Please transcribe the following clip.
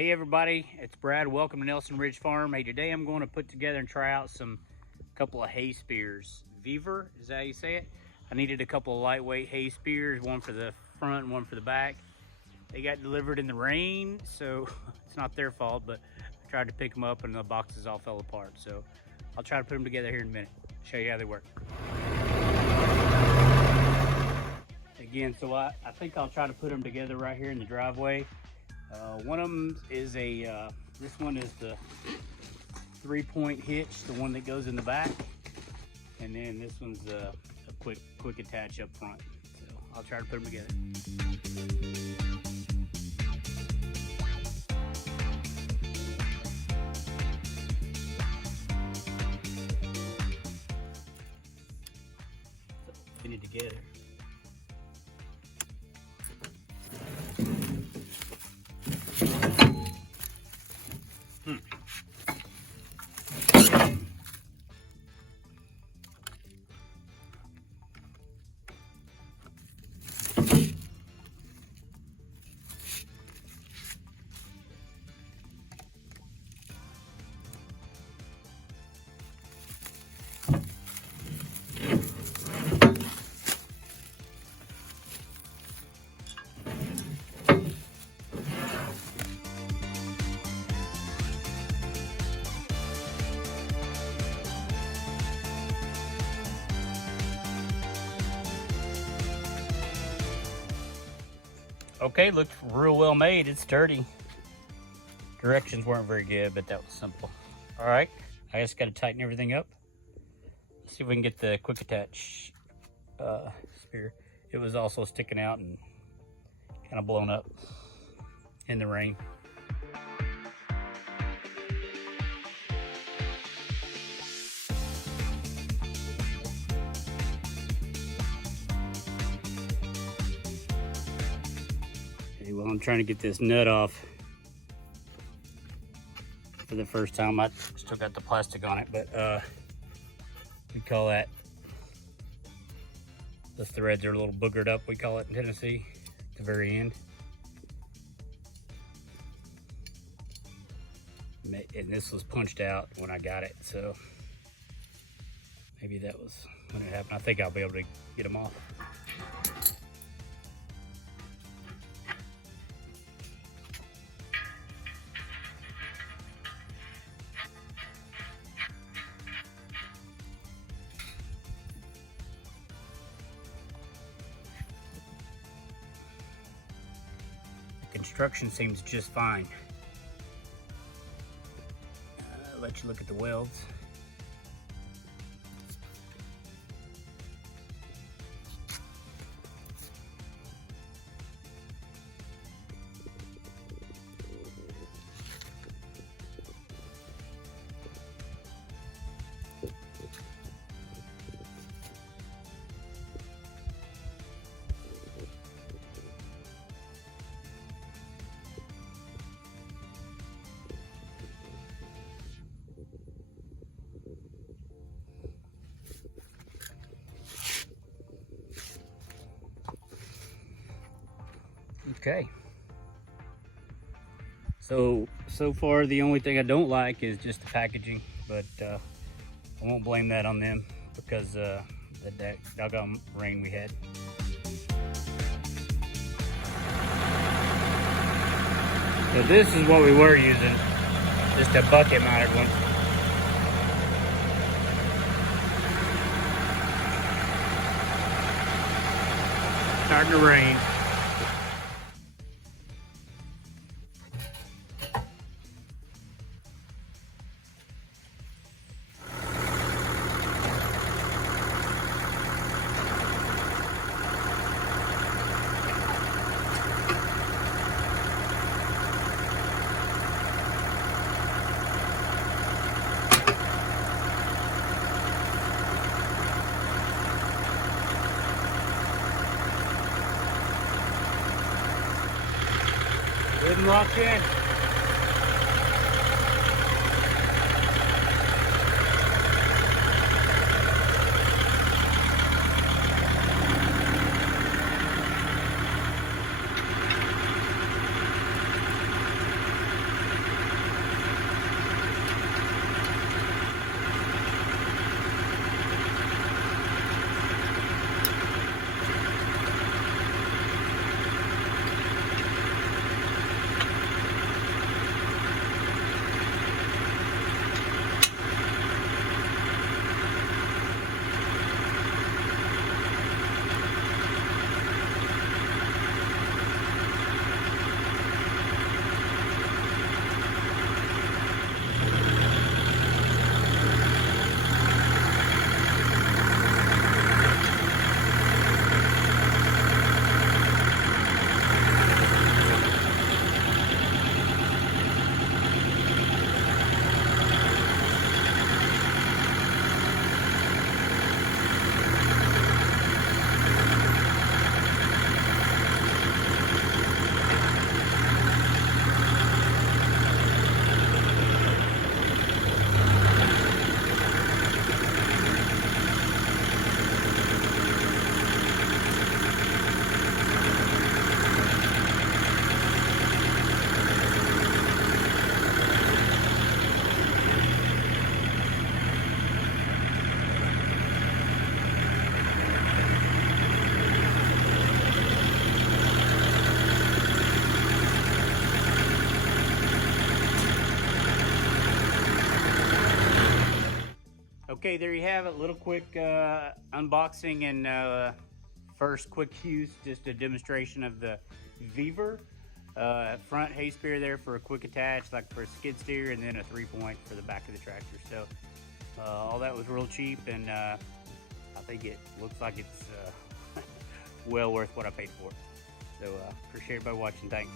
Hey everybody, it's Brad. Welcome to Nelson Ridge Farm. Hey, today I'm going to put together and try out couple of hay spears. Vevor, is that how you say it? I needed a couple of lightweight hay spears, one for the front and one for the back. They got delivered in the rain, so it's not their fault, but I tried to pick them up and the boxes all fell apart. So I'll try to put them together here in a minute, show you how they work. Again, so I think I'll try to put them together right here in the driveway. One of them is this one is the 3-point hitch, the one that goes in the back. And then this one's a quick attach up front. So I'll try to put them together. So put it together. Okay, looked real well made. It's sturdy. Directions weren't very good, but that was simple. All right, I just got to tighten everything up. Let's see if we can get the quick attach spear. It was also sticking out and kind of blown up in the rain. Well, I'm trying to get this nut off for the first time. I still got the plastic on it, but we call that, the threads are a little boogered up, we call it in Tennessee, at the very end. And this was punched out when I got it, so maybe that was when it happened. I think I'll be able to get them off. Construction seems just fine. I'll let you look at the welds. Okay, so far the only thing I don't like is just the packaging, but I won't blame that on them because that doggone rain we had. So this is what we were using, just a bucket mounted one. Starting to rain. Good and locked in. Okay, there you have it. Little quick unboxing and first quick use, just a demonstration of the Vevor front hay spear there for a quick attach, like for a skid steer, and then a 3-point for the back of the tractor. So all that was real cheap, and I think it looks like it's well worth what I paid for. So appreciate everybody watching. Thanks.